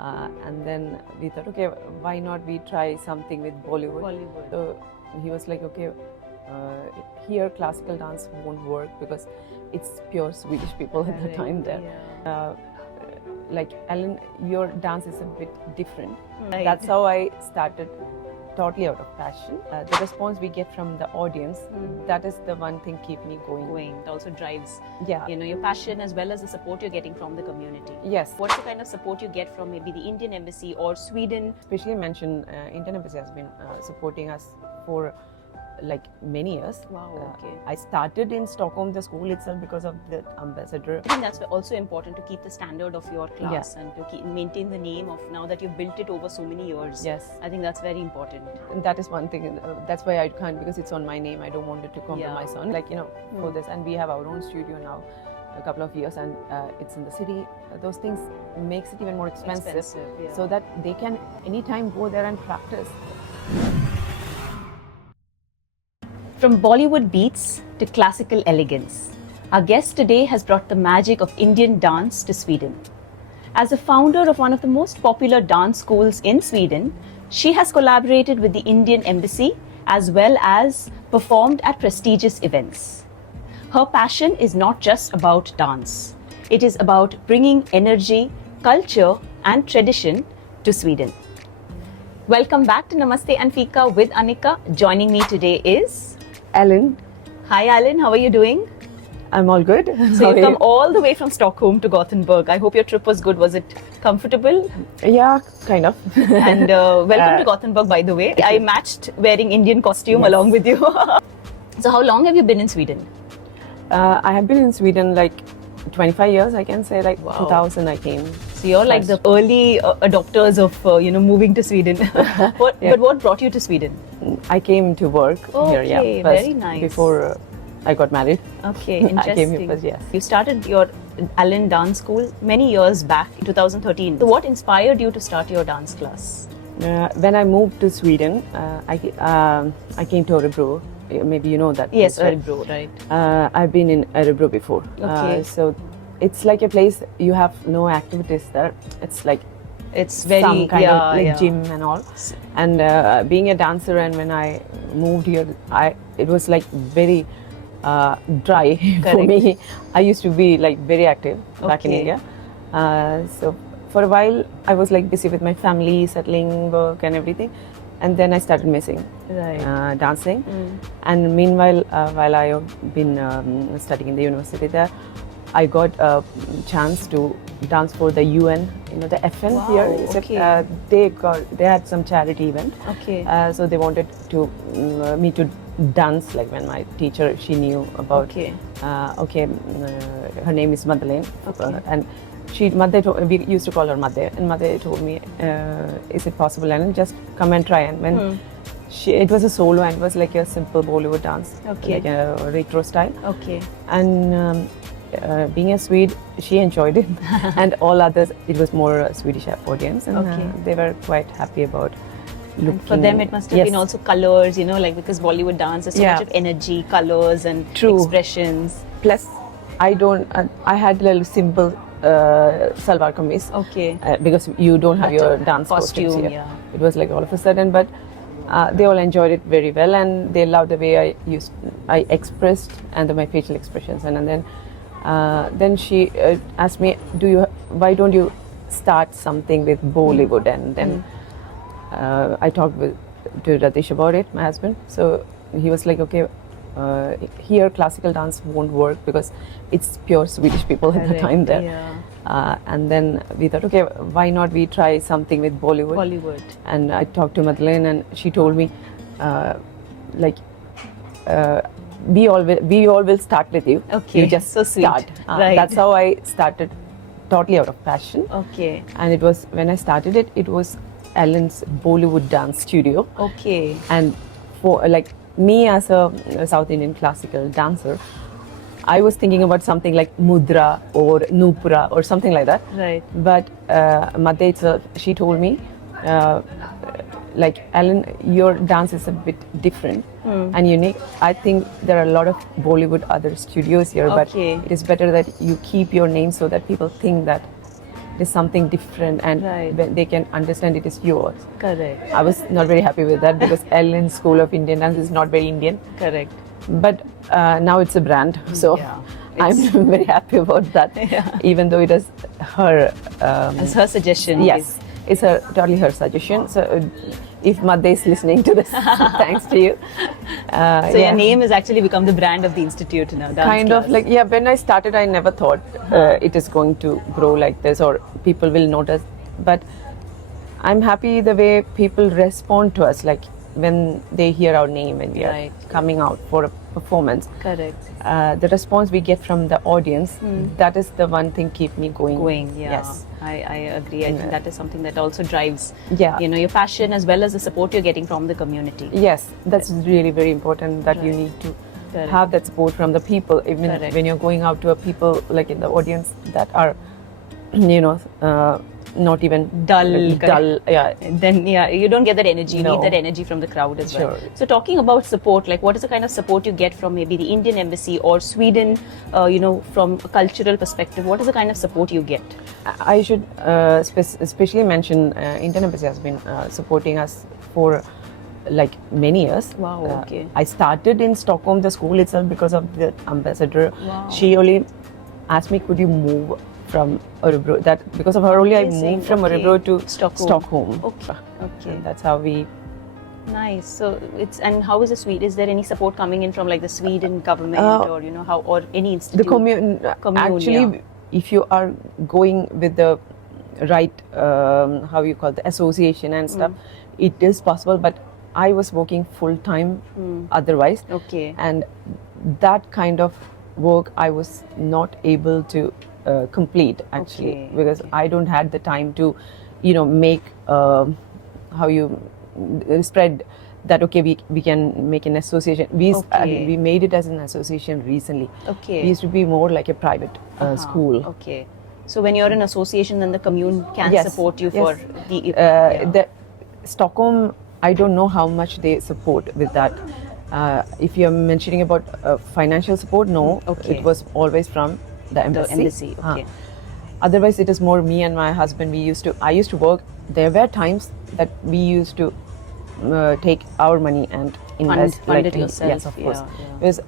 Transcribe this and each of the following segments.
And then we thought, okay, why not we try something with Bollywood? So he was like, okay, here classical dance won't work because it's pure Swedish people at the time there. Like, Alen, your dance is a bit different. Right. That's how I started, totally out of passion. The response we get from the audience, that is the one thing keep me going. It also drives, your passion as well as the support you're getting from the community. Yes. What's the kind of support you get from maybe the Indian Embassy or Sweden? Especially mention Indian Embassy has been supporting us for like many years. Wow, okay. I started in Stockholm, the school itself, because of the ambassador. I think that's also important to keep the standard of your class and to maintain the name of now that you've built it over so many years. Yes. I think that's very important. And that is one thing, that's why I can't, because it's on my name, I don't want it to compromise on, like, for this. And we have our own studio now, a couple of years, and it's in the city. Those things makes it even more expensive. So that they can anytime go there and practice. From Bollywood beats to classical elegance, our guest today has brought the magic of Indian dance to Sweden. As a founder of one of the most popular dance schools in Sweden, she has collaborated with the Indian Embassy as well as performed at prestigious events. Her passion is not just about dance. It is about bringing energy, culture and tradition to Sweden. Welcome back to Namaste and Fika with Annika. Joining me today is Alen. Hi Alen, how are you doing? I'm all good. So you've come all the way from Stockholm to Gothenburg. I hope your trip was good. Was it comfortable? Yeah, kind of. And welcome to Gothenburg, by the way. I matched wearing Indian costume along with you. So how long have you been in Sweden? I have been in Sweden like 25 years, I can say, like 2000 I came. So you're like the early adopters of, moving to Sweden. But what brought you to Sweden? I came to work here, first, very nice. Before I got married. Okay, interesting. I came here first, yes. You started your Alen dance school many years back, in 2013. So what inspired you to start your dance class? When I moved to Sweden, I came to Örebro. Maybe you know that. Yes, Örebro, right. I've been in Örebro before. Okay. So it's like a place you have no activities there. It's like very some kind of like gym and all. And being a dancer, and when I moved here, it was like very dry for me. I used to be like very active back in India. So for a while I was like busy with my family, settling, work and everything. And then I started missing dancing. And meanwhile, while I have been studying in the university there, I got a chance to dance for the UN, the FN here. They had some charity event. Okay. So they wanted to me to dance, like when my teacher, she knew about. Her name is Madeleine, and we used to call her Madde, and Madde told me, is it possible, and just come and try. And when it was a solo, and it was like a simple Bollywood dance, like a retro style. Okay. And being a Swede, she enjoyed it, and all others, it was more Swedish audience, and they were quite happy about looking. And for them, it must have been also colors, because Bollywood dance has so much of energy, colors, and expressions. Plus, I had a little simple salwar kameez. Okay. Because you don't have your dance costume here. It was like all of a sudden, but they all enjoyed it very well, and they loved the way I expressed and my facial expressions. And then she asked me, why don't you start something with Bollywood? And then I talked to Radish about it, my husband. So he was like, okay, here classical dance won't work because it's pure Swedish people at the time there. And then we thought, okay, why not we try something with Bollywood? And I talked to Madeleine, and she told me, we all will start with you. Okay. You just so sweet. Start. That's how I started, totally out of passion. Okay. And it was, when I started it was Alen's Bollywood dance studio. Okay. And for me as a South Indian classical dancer, I was thinking about something like Mudra or Nupura or something like that. Right. But Madde itself, she told me, Alen, your dance is a bit different and unique. I think there are a lot of Bollywood other studios here, but it is better that you keep your name so that people think that it is something different, and Right. when they can understand it is yours. Correct. I was not very happy with that because Ellen School of Indian Dance is not very Indian. Correct. But now it's a brand, so Yeah, I'm very happy about that. Yeah. Even though it is her, As her suggestion. yes, it's her totally her suggestion. So if Madde is listening to this, thanks to you. So your name has actually become the brand of the institute now. Dance Kind of class. like, yeah, when I started, I never thought it is going to grow like this or people will notice. But I'm happy the way people respond to us, like when they hear our name and we are Right. coming out for a performance. Correct. The response we get from the audience, that is the one thing keep me going. Yeah. Yes. I agree. I think that is something that also drives, Yeah. your passion as well as the support you're getting from the community. Yes, that's really very important that you Right. need to Correct. have that support from the people. Even Correct. when you're going out to a people like in the audience that are, not even Dull. Yeah. Then you don't get that energy. You No. need that energy from the crowd as well. Sure. So talking about support, like what is the kind of support you get from maybe the Indian embassy or Sweden, from a cultural perspective? What is the kind of support you get? I should especially mention Indian Embassy has been supporting us for like many years. Wow, okay. I started in Stockholm, the school itself, because of the ambassador. Wow. She only asked me, could you move from Örebro? That because of her only, I Amazing. moved from Okay. Örebro to Stockholm. Okay. And that's how we. Nice. So and how is the Sweden? Is there any support coming in from like the Sweden government or how or any institute? The commune, actually, yeah. if you are going with the right, how you call the association and stuff, it is possible. But I was working full time otherwise, Okay. and that kind of work I was not able to complete actually because I don't had the time to, make how you spread that. Okay, we can make an association. We made it as an association recently. Okay. We used to be more like a private school. Okay. So when you're in association, then the commune can Yes, support you yes. for the. The Stockholm, I don't know how much they support with that. If you're mentioning about financial support, no, Okay. it was always from the embassy. The embassy, okay. Otherwise, it is more me and my husband. I used to work. There were times that we used to take our money and invest. Fund it yourself. Yes, of course. Yeah. Because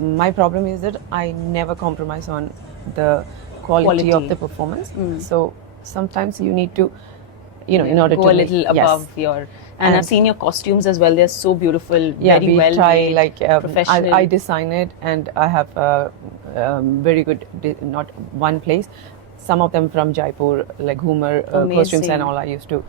my problem is that I never compromise on the quality of the performance. So sometimes you need to, in order go to a little above your. And I've seen your costumes as well. They're so beautiful. Yeah, very we well try made, like professional. I design it, and I have very good not one place. Some of them from Jaipur, like Humor costumes and all. I used to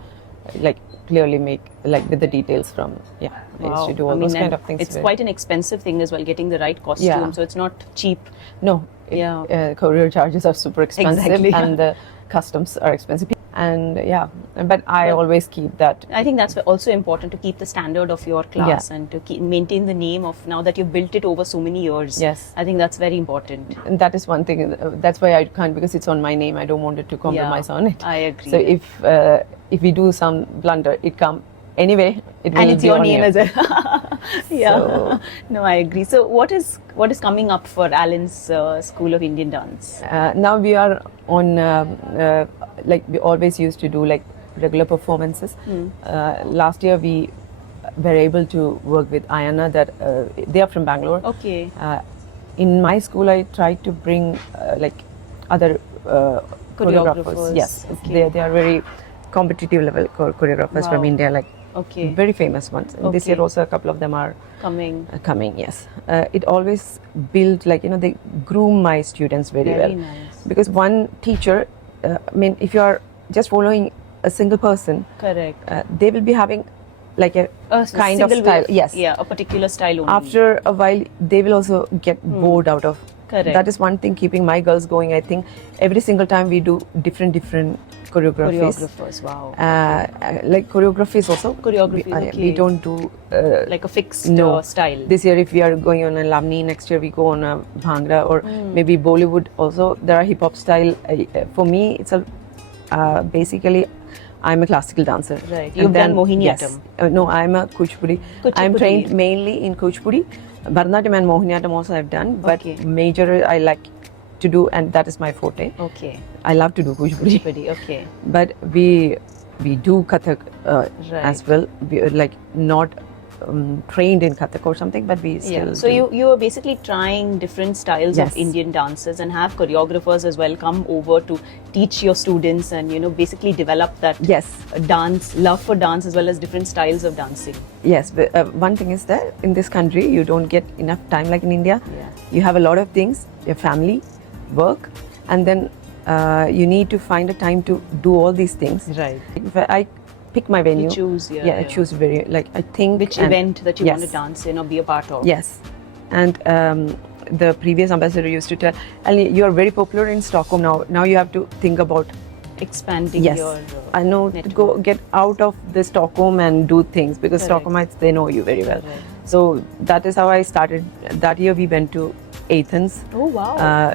like clearly make like with the details from I used to do all those kind of things. It's quite an expensive thing as well, getting the right costume. Yeah. So it's not cheap. No, courier charges are super expensive, Exactly. and the customs are expensive. And but I always keep that. I think that's also important to keep the standard of your class and to maintain the name of now that you've built it over so many years. Yes. I think that's very important. And that is one thing. That's why I can't, because it's on my name. I don't want it to compromise on it. I agree. So if we do some blunder, it come anyway. It will and it's be your on name you. as well. Yeah. So- No, I agree. So what is coming up for Alan's School of Indian Dance? Now we are on like we always used to do like regular performances. Last year we were able to work with Ayana. That they are from Bangalore. Okay. In my school, I tried to bring like other choreographers. Yes, Okay. they are very competitive level choreographers from Wow. India, like Okay. very famous ones. And this Okay. year also a couple of them are Coming. coming. Yes, it always built like they groom my students very well. Nice. Because one teacher, if you are just following a single person, Correct. they will be having like a kind of single style. way Yes. Yeah, a particular style only. After a while, they will also get bored out of. Correct. That is one thing keeping my girls going. I think every single time we do different choreographies. Choreographers, wow. Like choreographies also. Choreography, We okay. don't do. Like a fixed No. style. This year, if we are going on a Lamni, next year we go on a Bhangra, or maybe Bollywood also. There are hip hop style. For me, it's basically, I'm a classical dancer. Right. And You've done then- Mohiniyattam. Yes. No, I'm a Kuchipudi. I'm Kuchipudi. trained mainly in Kuchipudi. Bharatanatyam and Mohiniyattam also I've done, but Okay. major I like to do, and that is my forte. Okay. I love to do Kuchipudi. Kuchipudi, okay. But we do Kathak Right. as well. We are like not trained in Kathak or something, but we still Yeah. So do. you are basically trying different styles Yes. of Indian dances and have choreographers as well come over to teach your students and basically develop that Yes. dance, love for dance as well as different styles of dancing. Yes, but one thing is that in this country you don't get enough time like in India. Yeah. You have a lot of things, your family, work, and then you need to find a time to do all these things. Right. If I pick my venue, You choose, I choose very, like, I think which and- event that you yes. want to dance in or be a part of. Yes, and the previous ambassador used to tell, "Ali, you are very popular in Stockholm now. Now you have to think about Expanding yes. your I know to network. go get out of the Stockholm and do things because Correct. Stockholmites, they know you very well. Correct. So that is how I started. That year we went to Athens. Oh wow.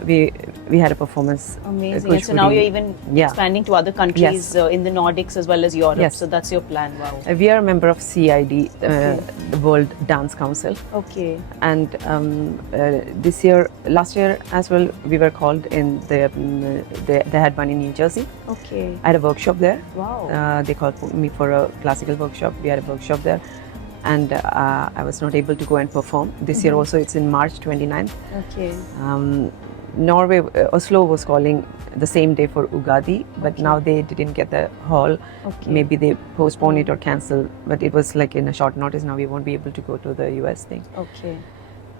We had a performance. Amazing. And so now you're even Yeah. expanding to other countries in the Nordics as well as Europe. Yes. So that's your plan. Wow. We are a member of CID, Okay. the World Dance Council. Okay. And last year as well, we were called in they had one in New Jersey. Okay. I had a workshop there. Wow. They called me for a classical workshop. We had a workshop there. And I was not able to go and perform. This year also, it's in March 29th. Okay. Norway, Oslo was calling the same day for Ugadi, but now they didn't get the hall. Okay. Maybe they postponed it or cancelled, but it was like in a short notice. Now we won't be able to go to the US thing. Okay.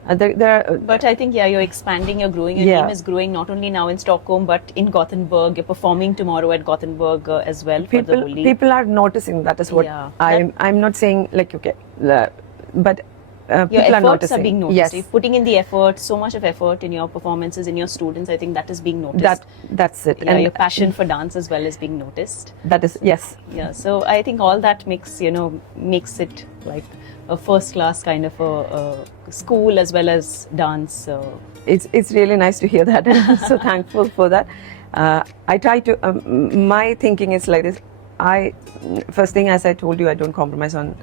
There are, But I think, you're expanding, you're growing. Your Yeah. name is growing not only now in Stockholm, but in Gothenburg. You're performing tomorrow at Gothenburg as well for the Holi. people are noticing. That is what Yeah. I'm not saying like, okay, but Your people are efforts noticing. are being noticed. Yes. You're putting in the effort, so much of effort in your performances, in your students. I think that is being noticed. That's it. Yeah, your passion for dance as well is being noticed. That is, yes. Yeah, so I think all that makes it like a first class kind of a school as well as dance. It's really nice to hear that. I'm so thankful for that. I try to. My thinking is like this. First thing, as I told you, I don't compromise on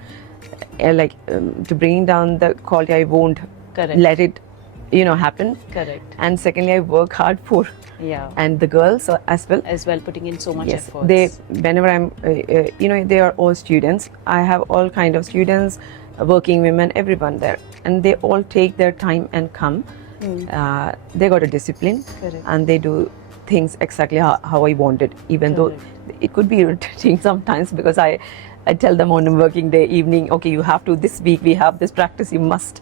to bring down the quality. I won't Correct. let it, happen. Correct. And secondly, I work hard for Yeah. and the girls as well. As well, putting in so much Yes, effort. whenever I'm, they are all students. I have all kind of students, working women, everyone there, and they all take their time and come. They got a discipline, Correct. and they do things exactly how I want it, even Correct. though it could be irritating sometimes because I tell them on a working day evening, okay, you have to, this week we have this practice, you must.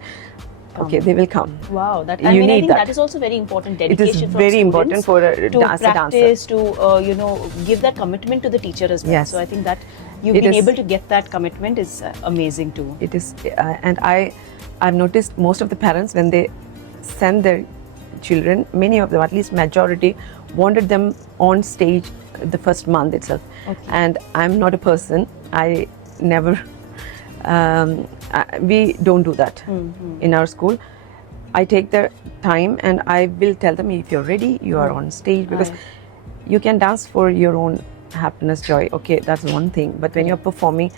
Okay, they will come. Wow, that You I need think that. that is also very important. It is Dedication from very students important for to as a dancer. practice, to give that commitment to the teacher as well. Yes. So I think that you've It been is- able to get that commitment is amazing too. It is, and I've noticed most of the parents when they send their children, many of them, at least majority, wanted them on stage the first month itself. Okay. And I'm not a person. I never. We don't do that in our school. I take their time and I will tell them, if you're ready, you are on stage, because Right. you can dance for your own happiness, joy. Okay, that's one thing. But when you're performing,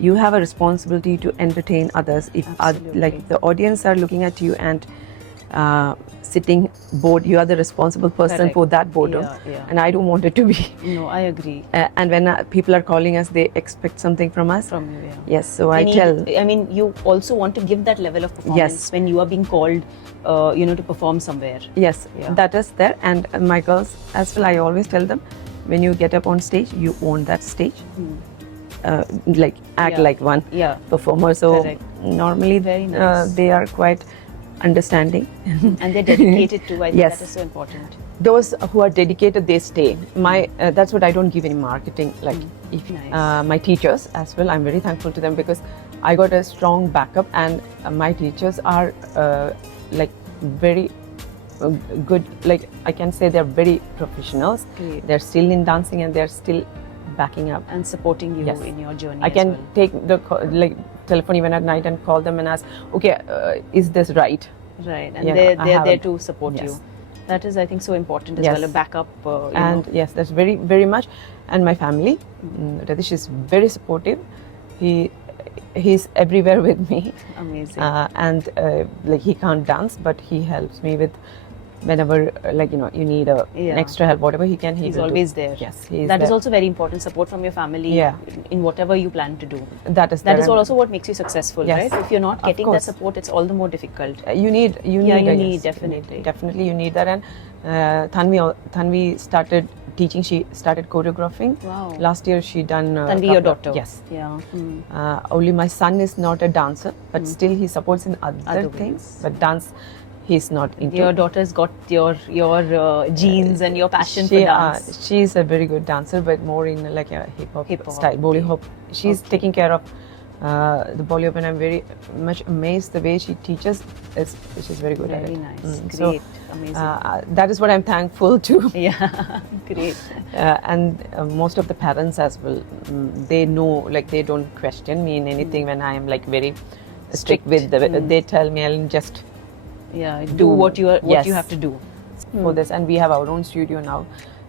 you have a responsibility to entertain others. If Absolutely. the audience are looking at you and sitting bored, you are the responsible person Correct. for that boredom. Yeah. And I don't want it to be. No, I agree. And when people are calling us, they expect something from us. From you, yeah. Yes, so I tell. I mean, you also want to give that level of performance Yes. when you are being called, to perform somewhere. Yes, Yeah. that is there. And my girls as well, I always tell them, when you get up on stage, you own that stage. Act Yeah. like one Yeah. performer. So Correct. normally Very nice. they are quite understanding. And they're dedicated too. I think Yes. that is so important. Those who are dedicated, they stay. That's what I don't give any marketing. If Nice. my teachers as well, I'm very thankful to them because I got a strong backup, and my teachers are very good. Like, I can say they're very professionals. Great. They're still in dancing and they're still backing up. And supporting you Yes. in your journey. I as can well. take the telephone even at night and call them and ask, okay, is this right? Right, and Yeah, they're I there haven't. to support Yes. you. That is, I think, so important as Yes. well. A backup, And yes, that's very, very much. And my family, Radish is very supportive. He's everywhere with me. amazing. And he can't dance, but he helps me with whenever you need an extra help, whatever he can, he's always there. Yes, he is That there. is also very important. Support from your family in whatever you plan to do. That is also what makes you successful, right? If you're not getting that support, it's all the more difficult. You need definitely. Definitely you need that. And Tanvi started teaching. She started choreographing. Wow. Last year she done. Tanvi, your daughter. Yes. Yeah. Only my son is not a dancer, but still he supports in other things. But dance, he's not into. Your daughter's got your genes and your passion for dance. She's a very good dancer, but more in like a hip hop style, Bollywood. She's taking care of the Bollywood, and I'm very much amazed the way she teaches. She's very good at it. Very nice. Great. So, amazing. That is what I'm thankful to. Yeah, great. And most of the parents as well, they know, like they don't question me in anything when I am like very strict with they tell me, Ellen, just do what you have to do for this. And we have our own studio now,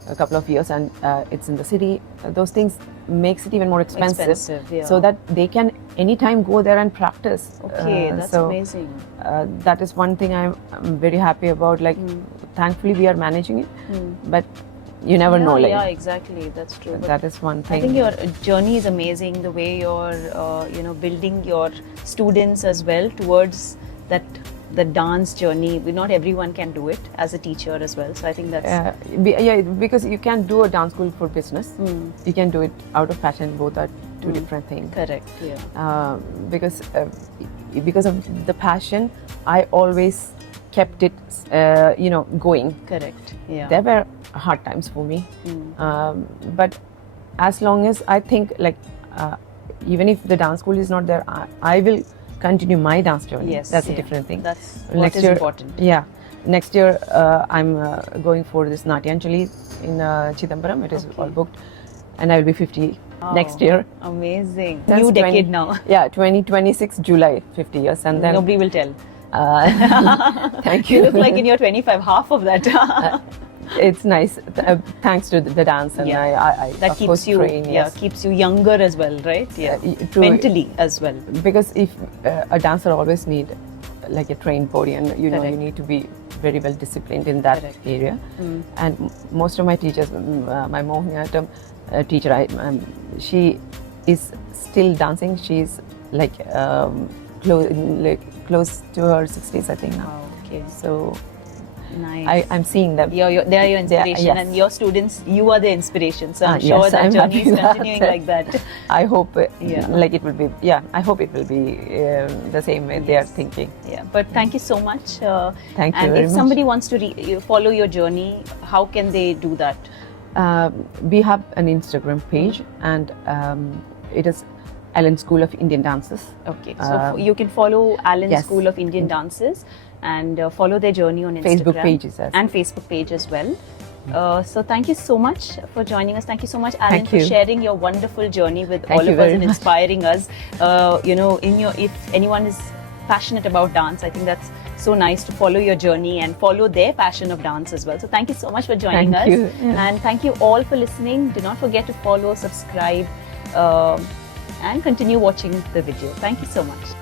a couple of years, and it's in the city. Those things makes it even more expensive, so that they can anytime go there and practice. Okay, that's amazing. That is one thing I'm very happy about. Like, thankfully we are managing it, but you never know. Like, yeah, exactly. That's true. That is one thing. I think your journey is amazing. The way you're, building your students as well towards the dance journey. Not everyone can do it as a teacher as well. So I think that's because you can't do a dance school for business. You can do it out of passion. Both are two different things. Correct. Yeah. Because of the passion, I always kept it, going. Correct. Yeah. There were hard times for me, but as long as I think even if the dance school is not there, I will continue my dance journey. Yes, that's a different thing. That's what is important. Yeah. Next year, I'm going for this Natyanjali in Chidambaram. It is all booked, and I will be 50 next year. Amazing. New decade now. Yeah, 2026 July, 50 years, and then nobody will tell. Thank you. You look like in your 25, half of that. It's nice, thanks to the dance, and I that keeps you train, keeps you younger as well, right? Yeah, mentally as well. Because if a dancer always need like a trained body, and you need to be very well disciplined in that area. And most of my teachers, my Mohiniyattam teacher, she is still dancing. She's like close to her 60s, I think now. Wow, okay. So nice. I'm seeing them. They are your inspiration, and your students, you are the inspiration. So I'm sure that journey is continuing like that. I hope it will be. Yeah, I hope it will be the same way they are thinking. Yeah, but thank you so much. Thank you very much. And if somebody wants to follow your journey, how can they do that? We have an Instagram page, and it is Alen School of Indian Dances. Okay, so you can follow Alen School of Indian Dances and follow their journey on Instagram. Facebook pages and Facebook page as well. So thank you so much for joining us. Thank you so much, Alen, for you. sharing your wonderful journey with all of us and inspiring us. If anyone is passionate about dance, I think that's so nice to follow your journey and follow their passion of dance as well. So thank you so much for joining us. You. And thank you all for listening. Do not forget to follow, subscribe, and continue watching the video. Thank you so much.